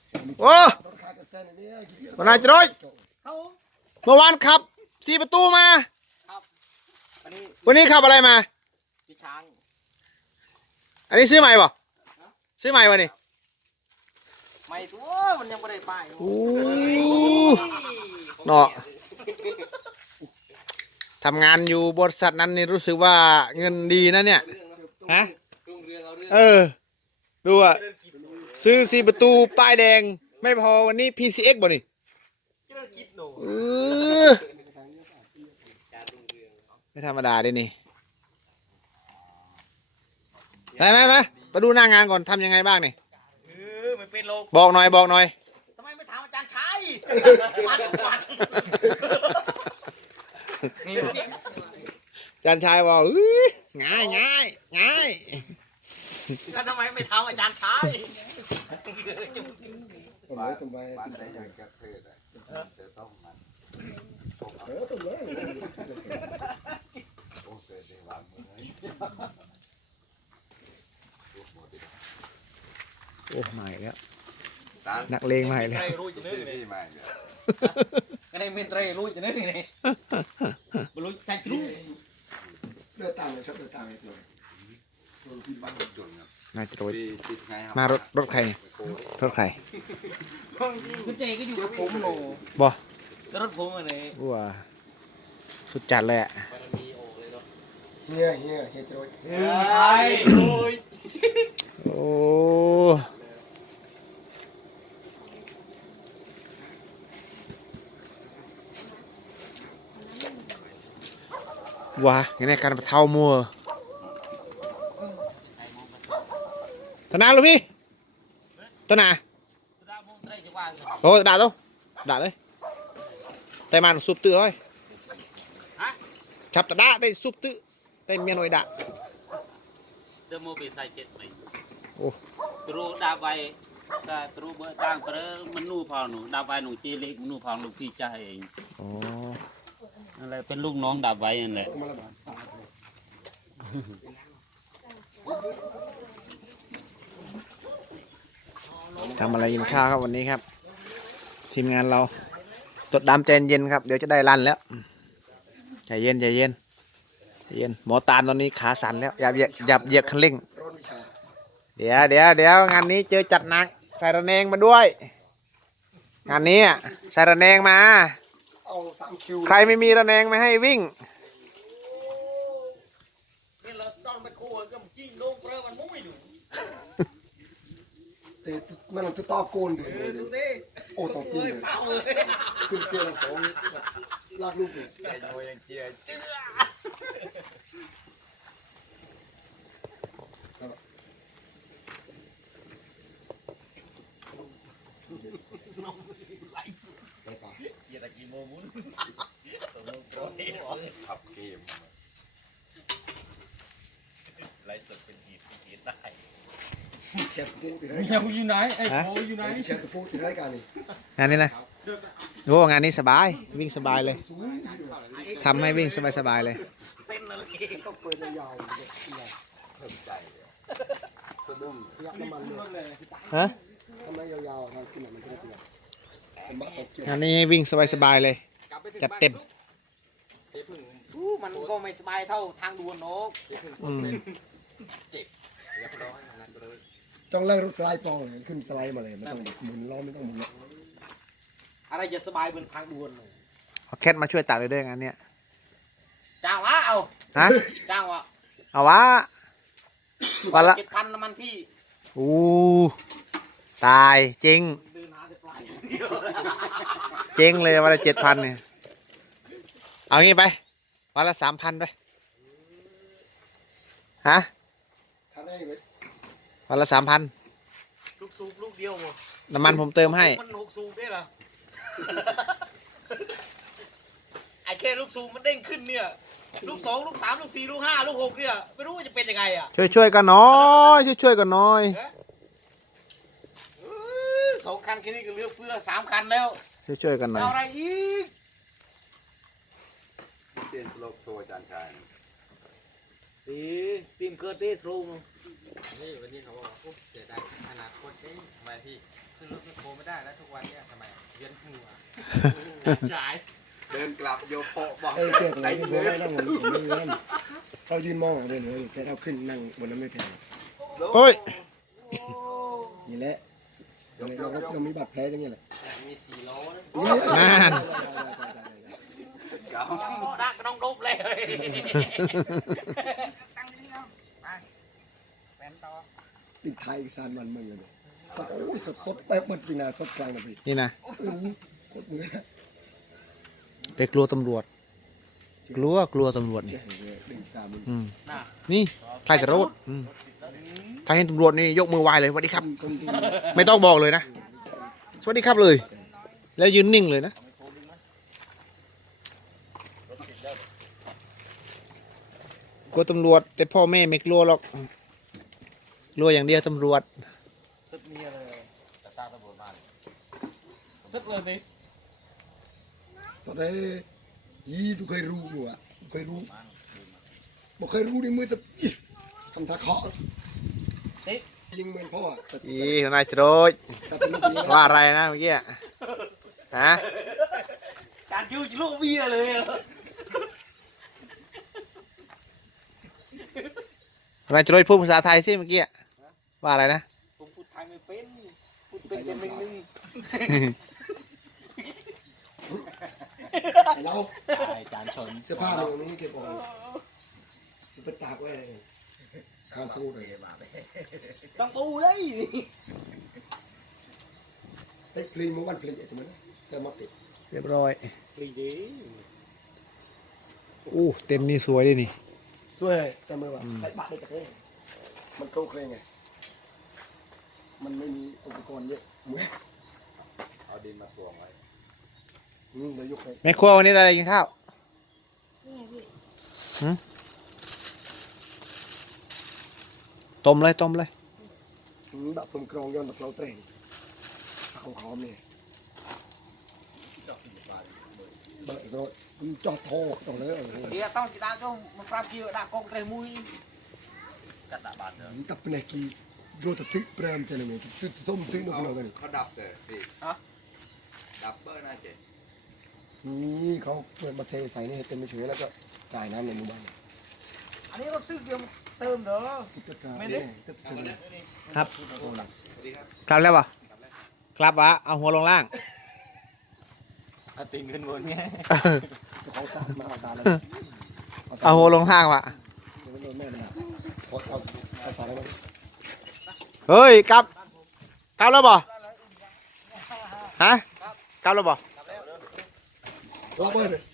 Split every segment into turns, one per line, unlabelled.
โอ้วันนายจะร้อยเมื่อวานขับ4 ประตูมาวันนี้ขับอะไรมาพี่ช้างอันนี้ซื้อใหม่ป่ะซื้อใหม่วะนี่ไม่ตัวมันยังไม่ได้ป้ายโอ้เนาะทำงานอยู่บริษัทนั้นนี่รู้สึกว่าเงินดีนะเนี่ยฮะดูอ่ะซื้อ4 ประตูป้ายแดงไม่พอวันนี้ PCX บ่นี่ไม่ธรรมดาดินี่ไปดูหน้างานก่อนทำยังไงบ้างนี่ไม่เป็นโลบอกหน่อยทำไมไม่ถามอาจารย์ชัยมาทุกวันอาจารย์ชัยบอกง่ายแล้วทำไมไม่ถามอาจารย์ชัยโอ้มาอีกแล้วนักเลงมาอีกแล้วก็ได้เมนเตรรู้จะนึกยังไงบรู้ใส่รู้เดือดตามเลยชอบเดือดตามเลยตัวน่าจะมารถใครรถใครคุณเจก็อยู่กับผมโหบ่รถผมอะไรว้าสุดจัดเลยอ่ะเฮียโจ้ยโอ้ว้าอย่างนี้การเท้ามัวธนาลูกพี่ตัวไหนโอ้ด่าตัวด่าเลยแต่มันซุปตื้อเฮ้ยชับตะด่าได้ซุปตื้อได้เมียน้อยด่าเดโมบีใส่เจ็ดไหมโอ้ตรูด่าไปก็ตรูเบอร์ต่างเปอร์มันนู่พอหนูด่าไปหนูเจเล็กมันนู่พอลูกพี่ใจเองอ๋ออะไรเป็นลูกน้องด่าไปนั่นแหละทำอะไรกินข้าวครับวันนี้ครับทีมงานเราตดดำใจเย็นครับเดี๋ยวจะได้รันแล้วใจเย็นหมอตาลตอนนี้ขาสั่นแล้วอย่าเหยียบคันเร่งเดี๋ยวงานนี้เจอจัดหนักใส่ระแนงมาด้วยงานนี้ใส่ระแนงมาใครไม่มีระแนงไม่ให้วิ่งมันต้องต่อโกนดิโอ้ต่อโกนขึ้นเกียร์2ลากลูกเลยยังเกียร์ขับเกมไล่สดเป็นหีบได้เชียร์ปูติดได้กันอยู่ไหนไอ้โผอยู่ไหนเชียร์ปูติดได้กันนี่งานนี้นะโอ้งานนี้สบายวิ่งสบายเลยทำให้วิ่งสบายเลยเป็นอะไรก็เปิดยาวเพิ่มใจสะดุ้งยักน้ำมันเลยฮะทำไมยาวๆทางขึ้นมันจะได้เปลี่ยนงานนี้วิ่งสบายเลยจัดเต็มมันก็ไม่สบายเท่าทางด่วนนกเจ็บต้องเลิกรถสไลด์ปองขึ้นสไลด์มาเลยไม่ต้องหมุนล้อไม่ต้องหมุนอะไรจะสบายบนทางด่วนเลยเอาแคทมาช่วยตัดเลยด้วยงานเนี้ยจ้างวะเอาฮะจ้างวะเอาวะวันละ7,000น้ำมันพี่ตายจริงเจ๊งเลยวันละ7,000เนี่ยเอางี้ไปวันละ3,000ไปฮะวันละ3,000ลูกสูบลูกเดียวน้ำมันผมเติมให้มัน6 สูบได้เหรอไอ้แค่ลูกสูบมันเด้งขึ้นเนี่ยลูก2ลูก3ลูก4ลูก5ลูก6เนี่ยไม่รู้ว่าจะเป็นยังไงอ่ะช่วยกันน้อยช่วยกันน้อย2 คันแค่นี้ก็เหลือเฟือ3 คันแล้วช่วยกันหน่อยเอาอะไรอีกเปลี่ยนสโลปโชว์อาจารย์ชายทีมเกิดที่สูงนี่วันนี้เขาบอกว่าเสียดายอนาคตนี่มาที่
ซื้อรถโคไม่ได้แล้วทุกวันเนี่ยทำไมเวียนหัวจ่าย
เดินกลับโยโปะบอก
เก็บอะไรยืนมองไม่นั่งบนผมไม่เล่นเรายืนมองเดินหัวอยู่แค่เราขึ้นนั่งบนนั้นไม่แพง
โอ้ย
นี่แหละเรามีบาดแผลอย่างเงี้ยแหละ
มี4 โล
นั่น
เก่า
ดักน้องดุ๊บเลยแฟนต่อ
ติดไทยสานมันมึงเลยสดโอ้ยสดแป๊บมันกินนะสดกลางนะพี่
นี่นะ
สดมือ
ไปกลัวตำรวจ กลัวตำรวจนี่
ดึงสามมัน
อืมนี่ใครจะรถใครเห็นตำรวจนี่ยกมือไหว้เลยสวัสดีครับ ไม่ต้องบอกเลยนะ สวัสดีครับเลย แล้วยืนนิ่งเลยนะกลัวตำรวจแต่พ่อแม่ไม่กลัวหรอกกลัวอย่างเดียวตำรวจ
ซึกเมียเลยแต่ตาตำรวจมาซึกเลยสิ
สดเลยยี่ตุเคยรู้อยู่อ่ะเคยรู้บอกเคยรู้ในมือแต่ทำท่าเคาะยิงเหมือนพ่อแต่
อีนายโจรย
เป็นลูกนี้
ว่าอะไรนะเมื่อกี้ฮะ
การชื่อลูกเมียเลย
นายโจรยพูดภาษาไทยสิเมื่อกี้ว่าอะไรนะ
ผมพูดไทยไม่เป็นพูดเป็นเป็นนึง
เรา
จานชน
เสื้อผ้าเราไม่เก็บออกไปตากไว้การสู้เลย
ต้องปูเลย
เต็กพลีมือวันพลีไอ้ตัวนั้นเสื้อมัดติด
เรียบร้อย
ปลีดี
อู้เต็มนี่สวยดินี่
สวยแต่มือว่าไอ้บาดได้จากนี้มันโครงเครงไงมันไม่มีอุปกรณ์เยอะเหมือน
เอาดินมาตวงไว้
เลยยกไป
แม่ครัววันนี้อะไรกินข้าวต้มเลย
แบบผมกรองย้อนแบบเราเตร่งของคอมเนี่ยเบิดรถจอดโทษตรงเลย
เดี๋ยวต้องจะได้ก็มันปรับเกี่ยวได้กองเตะมุ้ยกระดาบานเด้อ
ตับเป็นไงกี่โรตติเปรมเจนเมติส้มติ้งนกเรากัน
เขาดับแต่พี่ดับเบอร์น่าจะ
นี่เขาเปิดมาเทใส่นี่เต็มไปเฉยแล้วก็จ่ายน้ำในหมู่บ้าน
อันนี้เราซื้อเกี่ยวเติมเด้อ
ตึกกาเนี่ยตึกกา
ครับ
สวัสดีครับ
ครับแล้วป่ะครับวะเอาหัวลงล่าง
เอาตีนขึ้นบนไง
เขาสาดมาเอาสาดแล้ว
เอาหัวลงล่างวะ
โดนแม่มันอ่ะเอาสาดแล้วมัน
เฮ้ยกลับแล้วป่ะฮะกลับแล้วป่ะ
รับเบอร์เลย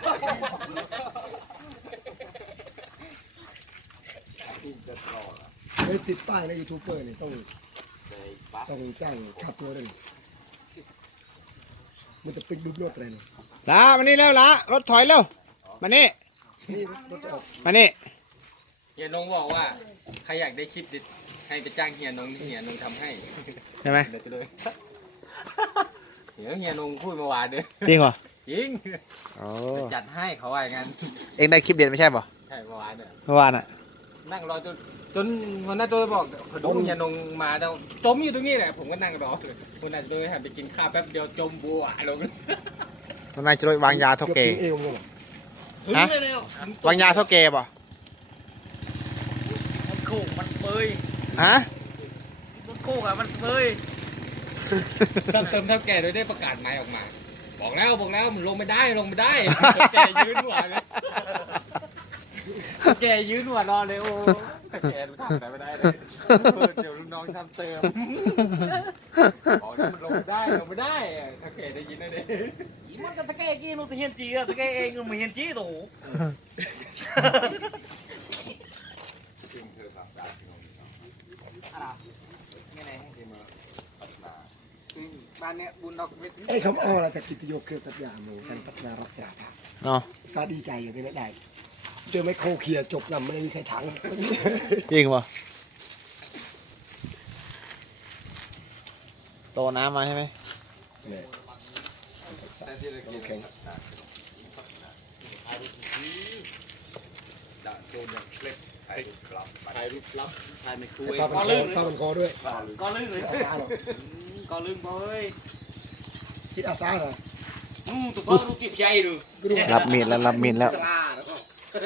ไปติดป้ายในยูทูบเบอร์นี่ต้องจ้างค่าตัวด้วยมันจะปิดดูรถอะไรเนี่ย
ละมานี่แล้วละรถถอยเร็วมานี่
นี่รถจะออก
มานี่
เฮียนงบอกว่าใครอยากได้คลิปดิให้ไปจ้างเฮียนงทำให้
ใช่ไหม
เดี๋ยวจะเลยเดี๋ยวเฮียนงพูดเมื่อวานเด้อ
จริงเหรอ
จริง
โอ้
จัดให้เขาว่าอย่างนั้น
เองได้คลิปเด็ดไม่ใช่ป่ะ
ใช่เมื่อวานเนี่ย
เมื่อวานอ่ะ
นั่งรอจนวันนั้นตัวบอกพอดูเฮียนงมาแล้วจมอยู่ตรงนี้แหละผมก็นั่งรอคนอาจจะโดยหันไปกินข้าวแป๊บเดียวจมบัวลง
นายโจรยวางยาเท่าเก
เอวมั้ง
ฮะวางยาเท่าเกป่ะ
มันโค้งมันเสย
ฮะ
มันโค้งอ่ะมันเสยซ้ำเติมเท่าแก่โดยได้ประกาศหมายออกมา บอกแล้วมันลงไม่ได้แกยืนหัวเลยแกยืนหัวนอนเลยโอ้แกมันทำอะไรไม่ได้เลยเดี๋ยวลูกน้องซ้ำเติมบอกแล้วมันลงไม่ได้ถ้าแกได้ยินได้เลยมันก็ถ้าแกกินมันจะเฮียนจีอะถ้าแกเองมันเฮียนจีตู่
ซึ่งเธอสามดาวที่น้อง
บ้านเนี้ยบุญดอกเม็ด
ไอ้คำอ้ออะไรแต่กิตโยเครือตัดยาโมกันพัฒนารักษาทาง
เนาะ
ซาดีใจอย่างนี้ได้เจอไมโครเคลียร์จบแล้วไม่ได้มีใครถัง
จริงป่ะโตน้ำมาใช่ไหม
เนี่ย
แต่ที่เรากิน
แข็ง
ดักโดนอย่างเล็กไอ้กลับ
ถ่ายรูปลับถ่ายไม่คุย
ป้ามันคอด้วย
ก็ลื่นเลย
เอาซาหรอ
có lưng bơi
คิดอาสาเหรอ
tụi con nó kịp chạy được
รับมีดแล้วรับมีดแล้ว
là đúng không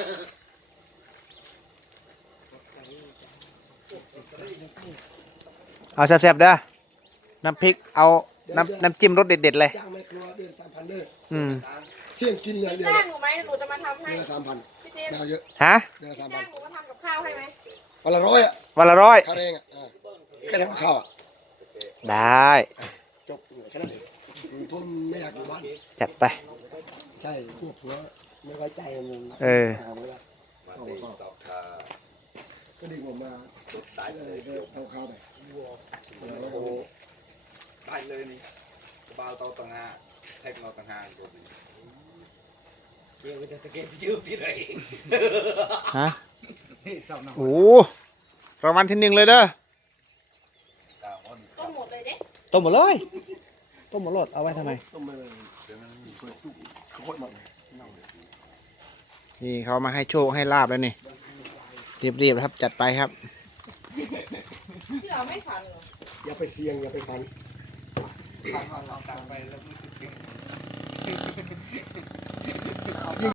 เอาแซ่บๆเด้อน้ำพริกเอาน้ำจิ้มรสเด็ดๆเลย
จ้างแม่ครัวเดือน3,000เด้อ
อืม
เที่ยงกินเงินเดือน
จ้างหนูไหมหนูจะมาทำให้
เดือนละ3,000
พี่เจม
ดาวเยอะ
ฮะ
เดือนละ
จ้างหนูมาทำกับข้าวให้ไหม
วันละ100อ่ะ
วันละ100
ค่าแรงอ่ะแค่ทำข้าวอ่ะ
ได้
จบแค่นั้นเองผมไม่อยากอยู่บ้าน
จัดไป
ใช่พวกผัวไม่ไว้ใจมัน
เออ
หาไม่ได้
มาตีตอกคา
ก็ดึงออกมา
ตุดตายเลย
เอาข้าวไป
โอ้ได้เลยนี่เบาเตาต่างหากแท็กเราต่างหากตัวนี้
chiều người ta kê siêu thì đấy
ฮะโอ้รางวัลที่ 1เลยเด้อ
กาวอน
ต้มหมดเลยเด้
ต้มหมดเลยต้มหมดรสเอาไว้ทำไม
ต้องมาเดี๋ยวมันมีคนจุกเขาโคตรหมดเลย
นี่เขามาให้โชคให้ลาบแล้วนี่เรียบๆครับ จัดไปครับ
ที่เราไม่ฝันเหรอ
อย่าไปเสี่ยงอย่าไปฟัน
Còn tặng về là